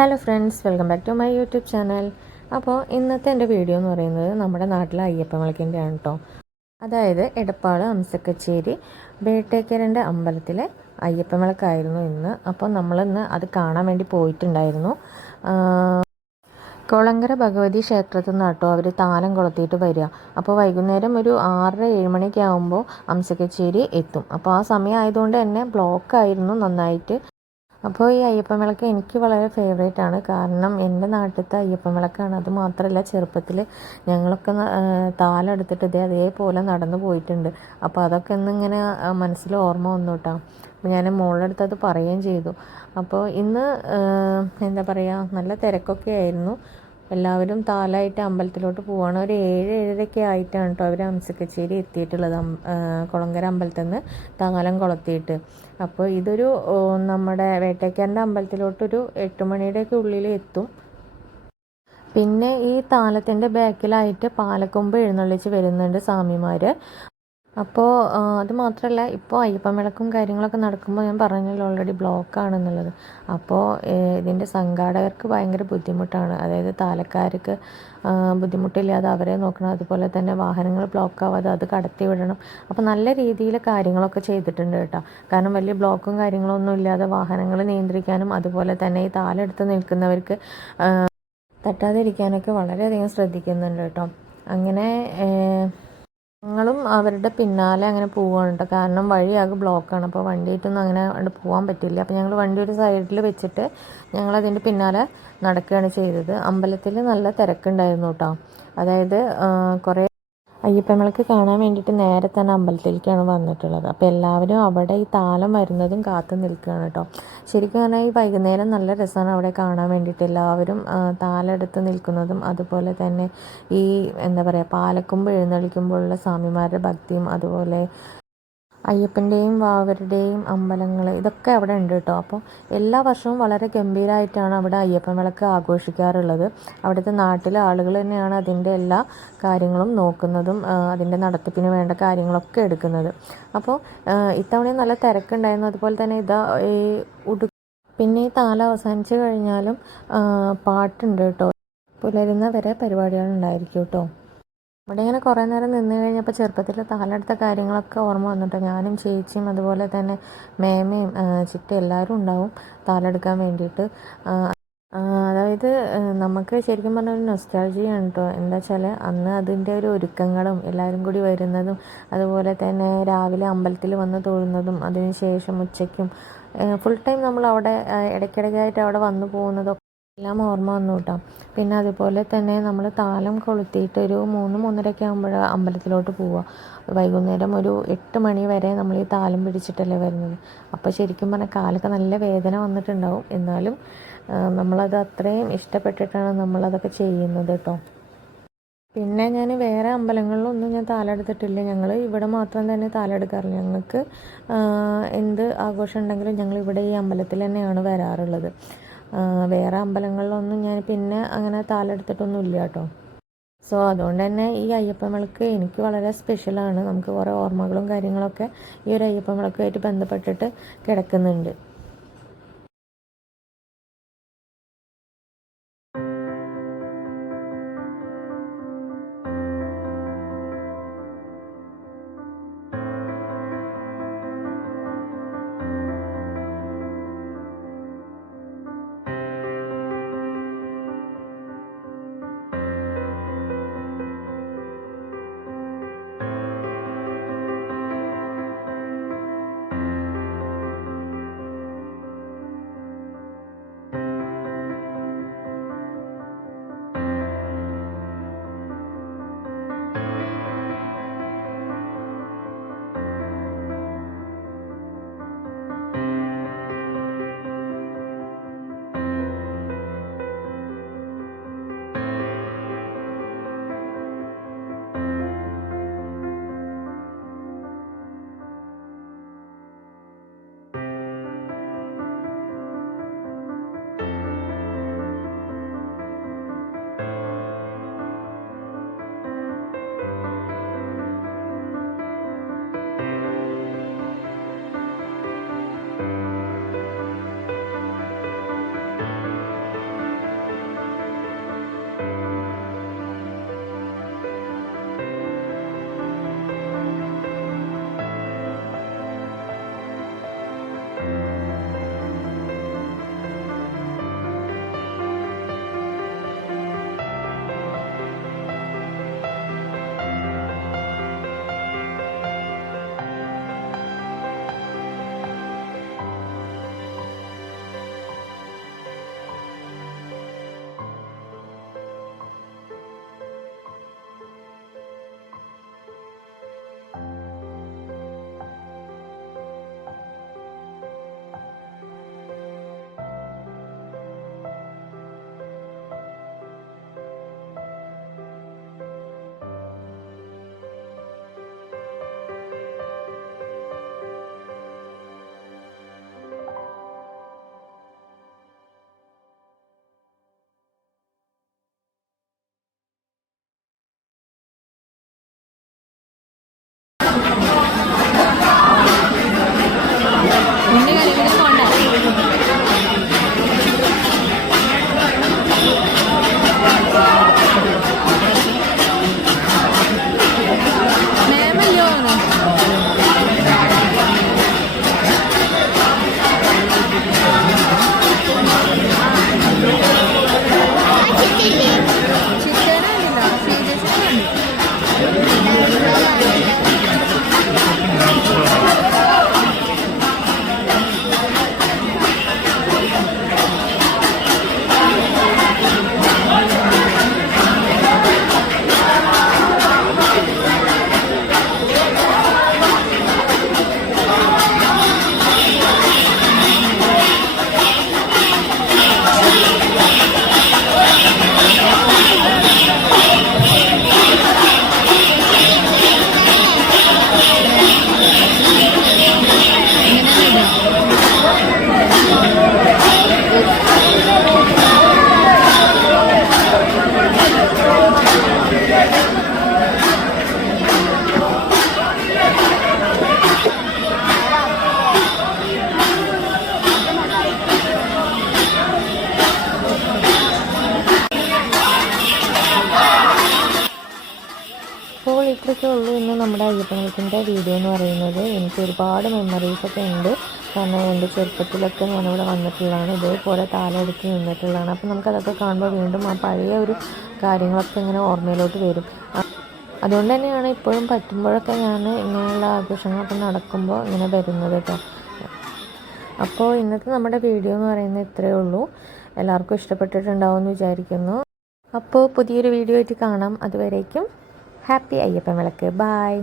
Hello friends, welcome back to my YouTube channel. അപ്പോൾ ഇന്നത്തെ എൻ്റെ വീഡിയോ എന്ന് പറയുന്നത് നമ്മുടെ നാട്ടിലെ അയ്യപ്പൻ വിളക്കിൻ്റെ ആണ് കേട്ടോ. അതായത് എടപ്പാൾ അംസക്കച്ചേരി ബേട്ടേക്കരൻ്റെ അമ്പലത്തിലെ അയ്യപ്പൻ വിളക്കായിരുന്നു ഇന്ന്. അപ്പോൾ നമ്മളിന്ന് അത് കാണാൻ വേണ്ടി പോയിട്ടുണ്ടായിരുന്നു. കുളങ്കര ഭഗവതി ക്ഷേത്രത്തിൽ നിന്ന് കേട്ടോ അവർ താലം കൊളുത്തിയിട്ട് വരിക. അപ്പോൾ വൈകുന്നേരം ഒരു 6-7 മണിയൊക്കെ ആകുമ്പോൾ അംസക്കച്ചേരി എത്തും. അപ്പോൾ ആ സമയം ആയതുകൊണ്ട് തന്നെ ബ്ലോക്കായിരുന്നു നന്നായിട്ട്. അപ്പോൾ ഈ അയ്യപ്പൻ വിളക്ക് എനിക്ക് വളരെ ഫേവറേറ്റ് ആണ്. കാരണം എൻ്റെ നാട്ടിലത്തെ അയ്യപ്പൻ വിളക്കാണ്. അത് മാത്രമല്ല, ചെറുപ്പത്തിൽ ഞങ്ങളൊക്കെ താലം എടുത്തിട്ട് അതേപോലെ നടന്നു പോയിട്ടുണ്ട്. അപ്പോൾ അതൊക്കെ ഒന്നിങ്ങനെ മനസ്സിൽ ഓർമ്മ വന്നു കേട്ടോ. അപ്പോൾ ഞാൻ മോളുടെ അടുത്ത് അത് പറയുകയും ചെയ്തു. അപ്പോൾ ഇന്ന് എന്താ പറയുക, നല്ല തിരക്കൊക്കെ ആയിരുന്നു. എല്ലാവരും താലായിട്ട് അമ്പലത്തിലോട്ട് പോവാണ്. ഒരു 7-7:30 ആയിട്ടാണ് കേട്ടോ അവർ അംസക്കച്ചേരി എത്തിയിട്ടുള്ളത്. കുളങ്കര അമ്പലത്തിൽ നിന്ന് താലം കൊളുത്തിയിട്ട്. അപ്പോൾ ഇതൊരു നമ്മുടെ വേട്ടയ്ക്കാരൻ്റെ അമ്പലത്തിലോട്ടൊരു 8 മണിയുടെയൊക്കെ ഉള്ളിൽ എത്തും. പിന്നെ ഈ താലത്തിൻ്റെ ബാക്കിലായിട്ട് പാലക്കൊമ്പ് എഴുന്നള്ളിച്ച് വരുന്നുണ്ട് സ്വാമിമാർ. അപ്പോൾ അത് മാത്രമല്ല, ഇപ്പോൾ അയ്യപ്പൻ വിളക്കും കാര്യങ്ങളൊക്കെ നടക്കുമ്പോൾ ഞാൻ പറഞ്ഞല്ലോ ഓൾറെഡി ബ്ലോക്കാണെന്നുള്ളത്. അപ്പോൾ ഇതിൻ്റെ സംഘാടകർക്ക് ഭയങ്കര ബുദ്ധിമുട്ടാണ്. അതായത് താലക്കാർക്ക് ബുദ്ധിമുട്ടില്ലാതെ അവരെ നോക്കണം, അതുപോലെ തന്നെ വാഹനങ്ങൾ ബ്ലോക്കാവാതെ അത് കടത്തി വിടണം. അപ്പോൾ നല്ല രീതിയിൽ കാര്യങ്ങളൊക്കെ ചെയ്തിട്ടുണ്ട് കേട്ടോ. കാരണം വലിയ ബ്ലോക്കും കാര്യങ്ങളൊന്നും ഇല്ലാതെ വാഹനങ്ങൾ നിയന്ത്രിക്കാനും അതുപോലെ തന്നെ ഈ താലെടുത്ത് നിൽക്കുന്നവർക്ക് തട്ടാതിരിക്കാനൊക്കെ വളരെയധികം ശ്രദ്ധിക്കുന്നുണ്ട് കേട്ടോ. അങ്ങനെ ഞങ്ങളും അവരുടെ പിന്നാലെ അങ്ങനെ പോവുകയാണ് കേട്ടോ. കാരണം വഴിയാകെ ബ്ലോക്കാണ്. അപ്പോൾ വണ്ടിയിട്ടൊന്നും അങ്ങനെ അവിടെ പോകാൻ പറ്റില്ല. അപ്പോൾ ഞങ്ങൾ വണ്ടി ഒരു സൈഡിൽ വെച്ചിട്ട് ഞങ്ങളതിൻ്റെ പിന്നാലെ നടക്കുകയാണ് ചെയ്തത്. അമ്പലത്തിൽ നല്ല തിരക്കുണ്ടായിരുന്നു കേട്ടോ. അതായത് കുറേ അയ്യപ്പൻ വിളക്ക് കാണാൻ വേണ്ടിയിട്ട് നേരെ തന്നെ അമ്പലത്തിലേക്കാണ് വന്നിട്ടുള്ളത്. അപ്പോൾ എല്ലാവരും അവിടെ ഈ താലം വരുന്നതും കാത്തു നിൽക്കുകയാണ് കേട്ടോ. ശരിക്കും പറഞ്ഞാൽ ഈ വൈകുന്നേരം നല്ല രസമാണ് അവിടെ കാണാൻ വേണ്ടിയിട്ട്. എല്ലാവരും താലം എടുത്ത് നിൽക്കുന്നതും അതുപോലെ തന്നെ ഈ എന്താ പറയുക പാലക്കൊമ്പ് എഴുന്നള്ളിക്കുമ്പോഴുള്ള സ്വാമിമാരുടെ ഭക്തിയും അതുപോലെ അയ്യപ്പൻ്റെയും വാവരുടെയും അമ്പലങ്ങൾ ഇതൊക്കെ അവിടെ ഉണ്ട് കേട്ടോ. അപ്പോൾ എല്ലാ വർഷവും വളരെ ഗംഭീരമായിട്ടാണ് അവിടെ അയ്യപ്പൻ വിളക്ക് ആഘോഷിക്കാറുള്ളത്. അവിടുത്തെ നാട്ടിലെ ആളുകൾ തന്നെയാണ് അതിൻ്റെ എല്ലാ കാര്യങ്ങളും നോക്കുന്നതും അതിൻ്റെ നടത്തിപ്പിന് വേണ്ട കാര്യങ്ങളൊക്കെ എടുക്കുന്നത്. അപ്പോൾ ഇത്തവണയും നല്ല തിരക്കുണ്ടായിരുന്നു. അതുപോലെ തന്നെ പിന്നെ ഈ താലം അവസാനിച്ച് കഴിഞ്ഞാലും പാട്ടുണ്ട് കേട്ടോ. പുലരുന്ന വരെ പരിപാടികളുണ്ടായിരിക്കും കേട്ടോ. ഇവിടെ ഇങ്ങനെ കുറേ നേരം നിന്ന് കഴിഞ്ഞപ്പോൾ ചെറുപ്പത്തിൽ താലെടുത്ത കാര്യങ്ങളൊക്കെ ഓർമ്മ വന്നിട്ടോ. ഞാനും ചേച്ചിയും അതുപോലെ തന്നെ മേമയും ചിറ്റയും എല്ലാവരും ഉണ്ടാവും താലെടുക്കാൻ വേണ്ടിയിട്ട്. അതായത് നമുക്ക് ശരിക്കും പറഞ്ഞാൽ ഒരു നൊസ്റ്റാൾജിയാണ് കേട്ടോ. എന്താ വെച്ചാൽ അന്ന് അതിൻ്റെ ഒരു ഒരുക്കങ്ങളും എല്ലാവരും കൂടി വരുന്നതും അതുപോലെ തന്നെ രാവിലെ അമ്പലത്തിൽ വന്ന് തൊഴുന്നതും അതിന് ശേഷം ഉച്ചയ്ക്കും ഫുൾ ടൈം നമ്മൾ അവിടെ ഇടയ്ക്കിടയ്ക്കായിട്ട് അവിടെ വന്നു പോകുന്നതും എല്ലാം ഓർമ്മ വന്നു കേട്ടോ. പിന്നെ അതുപോലെ തന്നെ നമ്മൾ താലം കൊളുത്തിയിട്ട് ഒരു 3-3:30 ആകുമ്പോഴാണ് അമ്പലത്തിലോട്ട് പോവുക. വൈകുന്നേരം ഒരു 8 മണി വരെ നമ്മൾ ഈ താലം പിടിച്ചിട്ടല്ലേ വരുന്നത്. അപ്പോൾ ശരിക്കും പറഞ്ഞാൽ കാലൊക്കെ നല്ല വേദന വന്നിട്ടുണ്ടാവും. എന്നാലും നമ്മളത് അത്രയും ഇഷ്ടപ്പെട്ടിട്ടാണ് നമ്മളതൊക്കെ ചെയ്യുന്നത് കേട്ടോ. പിന്നെ ഞാൻ വേറെ അമ്പലങ്ങളിലൊന്നും ഞാൻ താലെടുത്തിട്ടില്ല. ഞങ്ങൾ ഇവിടെ മാത്രം തന്നെ താലെടുക്കാറില്ല. ഞങ്ങൾക്ക് എന്ത് ആഘോഷം ഉണ്ടെങ്കിലും ഞങ്ങൾ ഇവിടെ ഈ അമ്പലത്തിൽ തന്നെയാണ് വരാറുള്ളത്. വേറെ അമ്പലങ്ങളിലൊന്നും ഞാൻ പിന്നെ അങ്ങനെ താലെടുത്തിട്ടൊന്നും ഇല്ല കേട്ടോ. സോ അതുകൊണ്ട് തന്നെ ഈ അയ്യപ്പൻ വിളക്ക് എനിക്ക് വളരെ സ്പെഷ്യലാണ്. നമുക്ക് കുറേ ഓർമ്മകളും കാര്യങ്ങളൊക്കെ ഈ ഒരു അയ്യപ്പൻ വിളക്കുമായിട്ട് ബന്ധപ്പെട്ടിട്ട് കിടക്കുന്നുണ്ട്. ഇത്രയൊക്കെ ഉള്ളൂ ഇന്ന് നമ്മുടെ അയ്യപ്പനത്തിൻ്റെ വീഡിയോ എന്ന് പറയുന്നത്. എനിക്ക് ഒരുപാട് മെമ്മറീസൊക്കെ ഉണ്ട്. കാരണം എൻ്റെ ചെറുപ്പത്തിലൊക്കെ ഞാനിവിടെ വന്നിട്ടുള്ളതാണ്, ഇതേപോലെ താലെടുത്ത് നിന്നിട്ടുള്ളതാണ്. അപ്പോൾ നമുക്കതൊക്കെ കാണുമ്പോൾ വീണ്ടും ആ പഴയ ഒരു കാര്യങ്ങളൊക്കെ ഇങ്ങനെ ഓർമ്മയിലോട്ട് വരും. അതുകൊണ്ട് തന്നെയാണ് ഇപ്പോഴും പറ്റുമ്പോഴൊക്കെ ഞാൻ ഇങ്ങനെയുള്ള ആഘോഷങ്ങളൊക്കെ നടക്കുമ്പോൾ ഇങ്ങനെ വരുന്നത് കേട്ടോ. അപ്പോൾ ഇന്നത്തെ നമ്മുടെ വീഡിയോ എന്ന് പറയുന്നത് ഇത്രയേ ഉള്ളൂ. എല്ലാവർക്കും ഇഷ്ടപ്പെട്ടിട്ടുണ്ടാവും എന്ന് വിചാരിക്കുന്നു. അപ്പോൾ പുതിയൊരു വീഡിയോ ആയിട്ട് കാണാം. അതുവരേക്കും ഹാപ്പി അയ്യപ്പൻ വിളക്ക്. ബായ്.